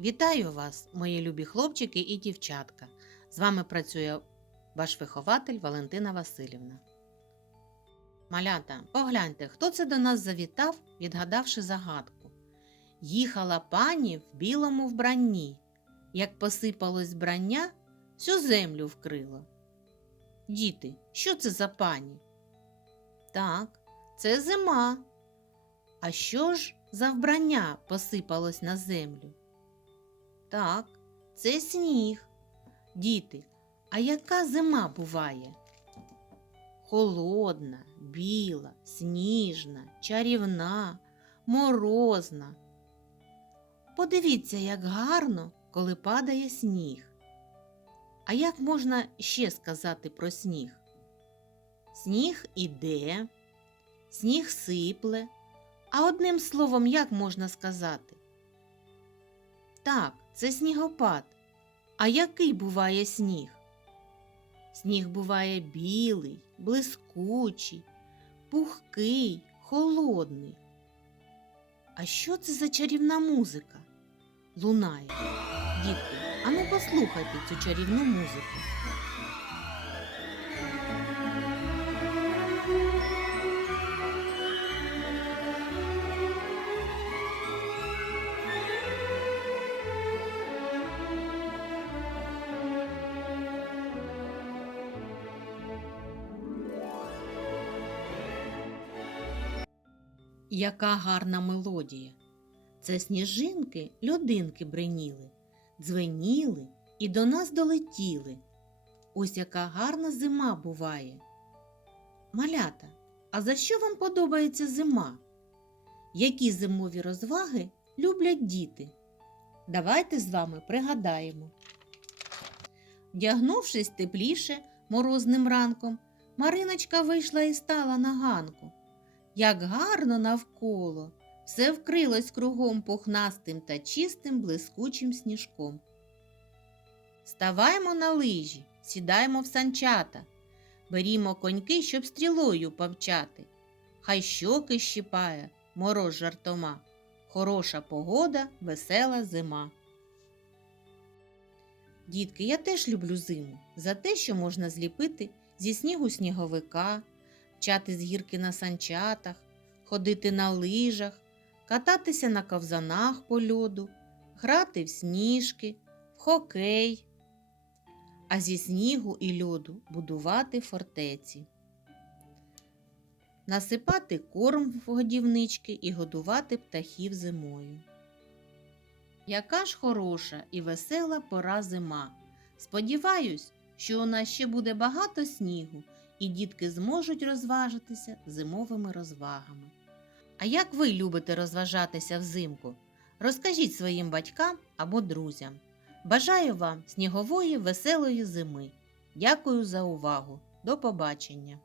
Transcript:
Вітаю вас, мої любі хлопчики і дівчатка. З вами працює ваш вихователь Валентина Васильівна. Малята, погляньте, хто це до нас завітав, відгадавши загадку. Їхала пані в білому вбранні. Як посипалось брання, всю землю вкрило. Діти, що це за пані? Так, це зима. А що ж за вбрання посипалось на землю? Так, це сніг. Діти, а яка зима буває? Холодна, біла, сніжна, чарівна, морозна. Подивіться, як гарно, коли падає сніг. А як можна ще сказати про сніг? Сніг іде, сніг сипле. А одним словом, як можна сказати? Так, це снігопад. А який буває сніг? Сніг буває білий, блискучий, пухкий, холодний. А що це за чарівна музика? Лунає. Дітки, а ну послухайте цю чарівну музику. Яка гарна мелодія. Це сніжинки людинки бреніли, дзвеніли і до нас долетіли. Ось яка гарна зима буває. Малята, а за що вам подобається зима? Які зимові розваги люблять діти? Давайте з вами пригадаємо. Вдягнувшись тепліше морозним ранком, Мариночка вийшла і стала на ганку. Як гарно навколо, все вкрилось кругом пухнастим та чистим блискучим сніжком. Ставаймо на лижі, сідаємо в санчата, берімо коньки, щоб стрілою повчати. Хай щоки щипає, мороз жартома, хороша погода, весела зима. Дітки, я теж люблю зиму за те, що можна зліпити зі снігу сніговика, мчати з гірки на санчатах, ходити на лижах, кататися на ковзанах по льоду, грати в сніжки, в хокей, а зі снігу і льоду будувати фортеці, насипати корм в годівнички і годувати птахів зимою. Яка ж хороша і весела пора зима. Сподіваюсь, що у нас ще буде багато снігу, і дітки зможуть розважитися зимовими розвагами. А як ви любите розважатися взимку? Розкажіть своїм батькам або друзям. Бажаю вам снігової веселої зими. Дякую за увагу. До побачення!